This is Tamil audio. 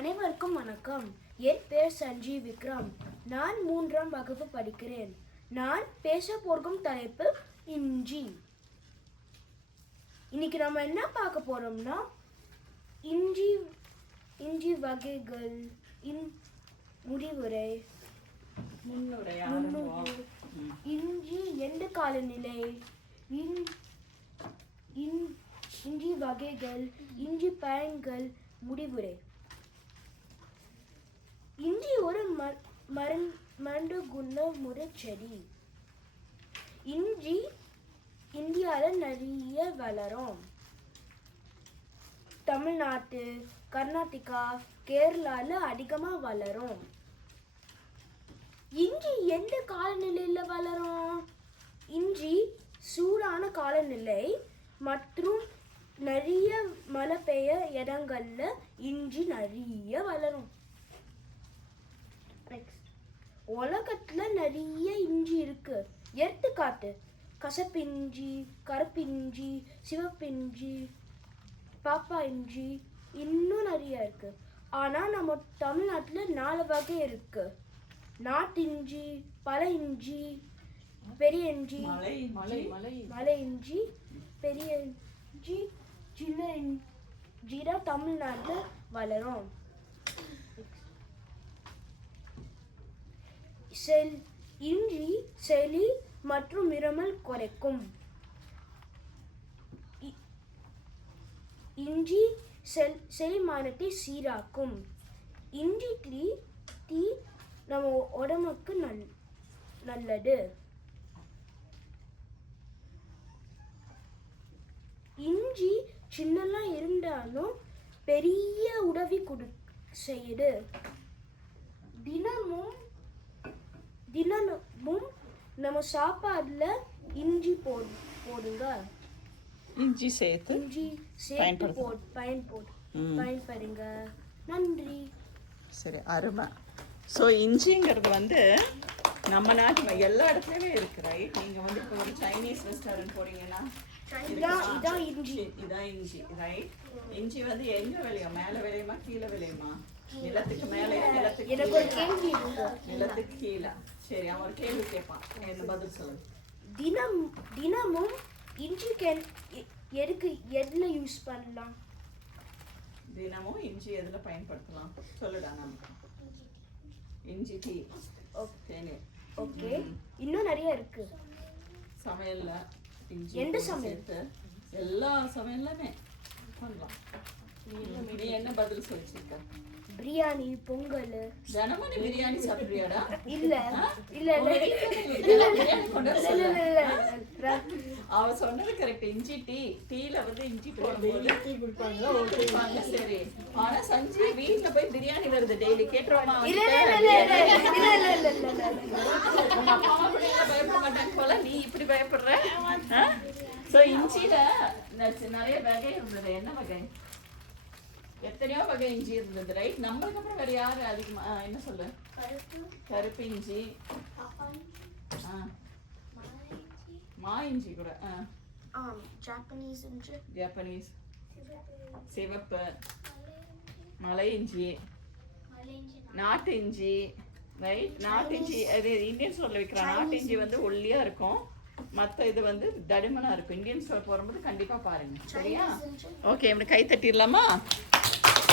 அனைவருக்கும் வணக்கம். என் பேர் சஞ்சீவ் விக்ரம். நான் 3ஆம் வகுப்பு படிக்கிறேன். நான் பேச போகும் தலைப்பு இஞ்சி. இன்னைக்கு நம்ம என்ன பார்க்க போறோம்னா இஞ்சி வகைகள், முடிவுரை, இஞ்சி எந்த காலநிலை, இஞ்சி வகைகள், இஞ்சி பயன்கள், முடிவுரை. இஞ்சி ஒரு மருந்து குணமுறை செடி. இஞ்சி இந்தியாவில் நிறைய வளரும். தமிழ்நாட்டு, கர்நாடகா, கேரளால அதிகமா வளரும். இஞ்சி எந்த காலநிலையில வளரும்? இஞ்சி சூடான காலநிலை மற்றும் நிறைய மழை பெய்ய இடங்கள்ல இஞ்சி நிறைய வளரும். உலகத்துல நிறைய இஞ்சி இருக்கு. எடுத்துக்காட்டு கசப்பிஞ்சி, கருப்பிஞ்சி, சிவப்பிஞ்சி, பாப்பா இஞ்சி, இன்னும் நிறைய இருக்கு. ஆனா நம்ம தமிழ்நாட்டுல 4 வகை இருக்கு. நாட்டு இஞ்சி, பழ இஞ்சி, பெரிய இஞ்சி, மலை இஞ்சி, பெரிய இஞ்சி, சின்ன இஞ்சி தான் தமிழ்நாட்டுல வளரும். இஞ்சி சளி மற்றும் இருமல் குறைக்கும். இஞ்சி செரிமானத்தை சீராக்கும். இஞ்சி டீ நம்ம உடம்புக்கு நல்லது. இஞ்சி சின்னதா இருந்தாலும் பெரிய உதவி செய்யுது. தினமும் நம்ம சாப்பாடுல இஞ்சி போடுங்க. இஞ்சி சேர்த்து பயன்படுங்க. நன்றி. சரி, அருமை. ஸோ இஞ்சிங்கிறது வந்து நம்ம நாட்டு எல்லா இடத்துலையுமே இருக்கு, ரைட்? நீங்கள் வந்து இப்போ ஒரு சைனீஸ் ரெஸ்டாரண்ட் போனீங்கன்னா இதான் இஞ்சி, ரைட்? இஞ்சி வந்து எங்க விளையும்? மேலே விளையுமா, கீழே விளையுமா? நிலத்துக்கு மேலே, நிலத்துக்கு கீழே. சரி, அவன் ஒரு கேள்வி கேட்பான், என்ன பதில் சொல்லுங்க. தினமும் இஞ்சி எதுல யூஸ் பண்ணலாம்? தினமும் இஞ்சி எதுல பயன்படுத்தலாம் சொல்லுடா. நமக்கு இஞ்சி டீ, ஓகே. இன்னும் நிறைய இருக்கு. சமையல்ல இஞ்சி எந்த சமையல்? எல்லா சமையல்லுமே பண்ணலாம். நீ என்ன பதில் சொல்லிருக்க? பிரியாணி, பொங்கல். தினமும் நீ பிரியாணி சாப்பிடுறியாடா? இல்ல. அவ சொன்னது கரெக்ட். இஞ்சி டீல வந்து இஞ்சி போடும்போது. சரி, ஆனா சஞ்சய் வீட்டுல போய் பிரியாணி வருது டெய்லி. கேட்டுருவாமா? உங்க அப்பா அம்மா கூட பயப்பட மாட்டாங்க போல, நீ இப்படி பயப்படுற? சோ இஞ்சில நிறைய வகை இருந்தது. என்ன வகை? எத்தனையோ வகை இஞ்சி இருந்தது, ரைட்? நம்மளுக்கு அப்புறம் வேற யாரு அதிகமா என்ன சொல்ல? கருப்பு இஞ்சி, மா இஞ்சி கூட, ஜாப்பனீஸ், சிவப்பு, மலை இஞ்சி, நாட்டு இஞ்சி, ரைட்? நாட்டு இஞ்சி அது இந்தியன் ஸ்டோர்ல விற்கிறான். நாட்டு இஞ்சி வந்து ஒல்லியா இருக்கும், மற்ற இது வந்து தடிமனா இருக்கும். இந்தியன் ஸ்டோர் போகும்போது கண்டிப்பா பாருங்க, சரியா? ஓகே, இப்படி கை தட்டிடலாமா?